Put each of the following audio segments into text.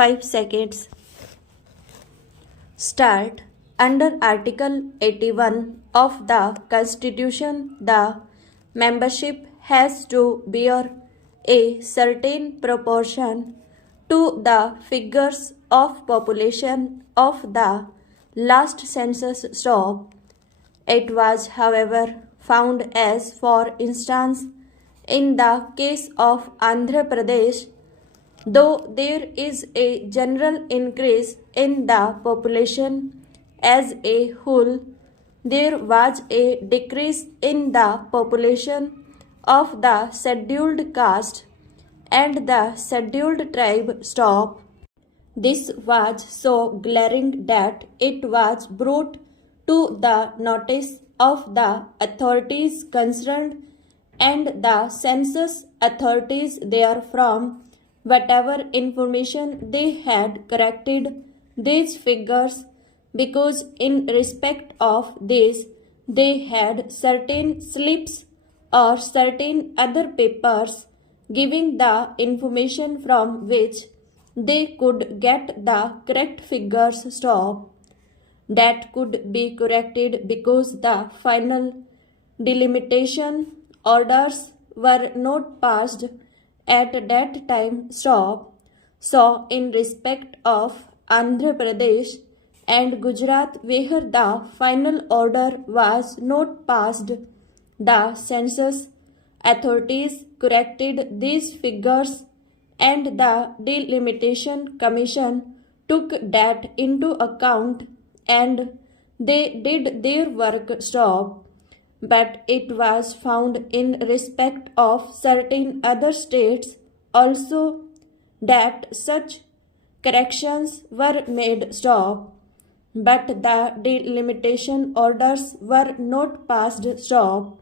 5 seconds. Start. Under Article 81 of the Constitution, the membership has to bear a certain proportion to the figures of population of the last census stop. It was, however, found as, for instance, in the case of Andhra Pradesh, though there is a general increase in the population as a whole, there was a decrease in the population of the scheduled caste and the scheduled tribe stop. This was so glaring that it was brought to the notice of the authorities concerned, and the census authorities therefrom, whatever information they had, corrected these figures, because in respect of this they had certain slips or certain other papers giving the information from which they could get the correct figures stop. That could be corrected because the final delimitation orders were not passed at that time stop. So in respect of Andhra Pradesh and Gujarat, where the final order was not passed, the census authorities corrected these figures, and the Delimitation Commission took that into account and they did their work stop. But it was found in respect of certain other states also that such corrections were made stop, but the delimitation orders were not passed stop.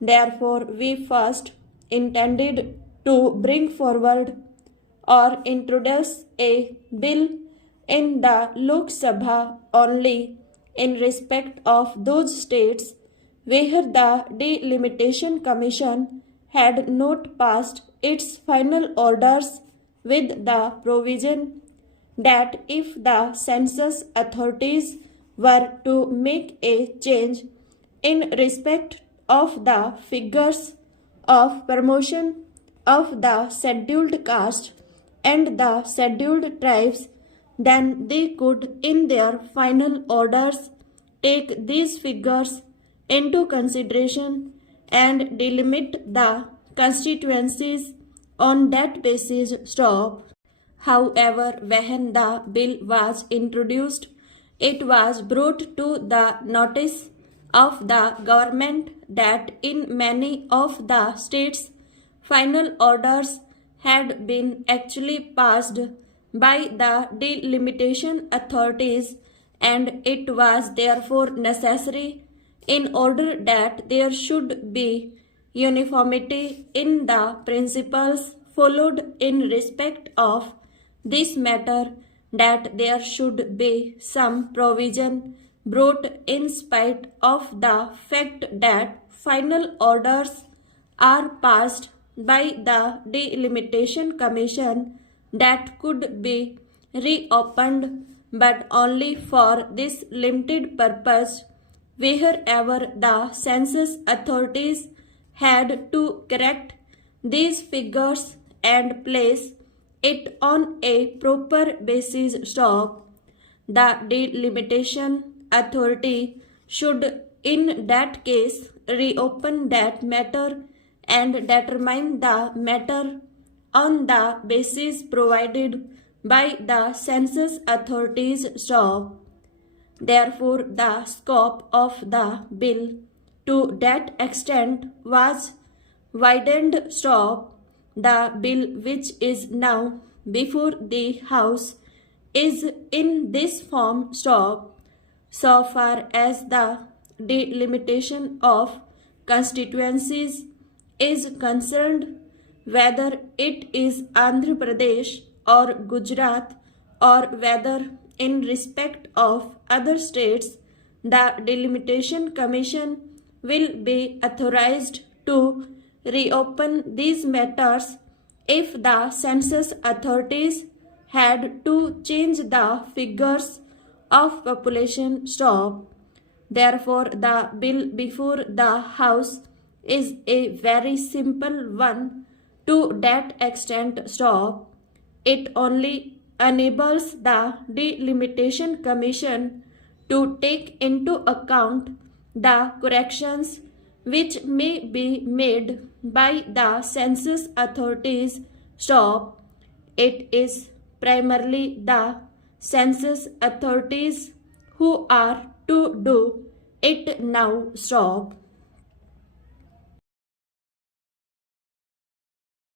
Therefore, we first intended to bring forward or introduce a bill in the Lok Sabha only in respect of those states where the Delimitation Commission had not passed its final orders, with the provision that if the census authorities were to make a change in respect of the figures of promotion of the scheduled caste and the scheduled tribes, then they could in their final orders take these figures into consideration and delimit the constituencies on that basis stop. However, when the bill was introduced, it was brought to the notice of the government that in many of the states final orders had been actually passed by the delimitation authorities, and it was therefore necessary, in order that there should be uniformity in the principles followed in respect of this matter, that there should be some provision brought in spite of the fact that final orders are passed by the Delimitation Commission, that could be reopened, but only for this limited purpose, wherever the census authorities had to correct these figures and place it on a proper basis stop. The delimitation authority should in that case reopen that matter and determine the matter on the basis provided by the census authorities stop. Therefore, the scope of the bill to that extent was widened stop. The bill which is now before the House is in this form stop. So far as the delimitation of constituencies is concerned, whether it is Andhra Pradesh or Gujarat, or whether in respect of other states, the Delimitation Commission will be authorized to reopen these matters if the census authorities had to change the figures of population stop. Therefore, the bill before the House is a very simple one to that extent stop. It only enables the Delimitation Commission to take into account the corrections which may be made by the census authorities stop. It is primarily the census authorities who are to do it now stop.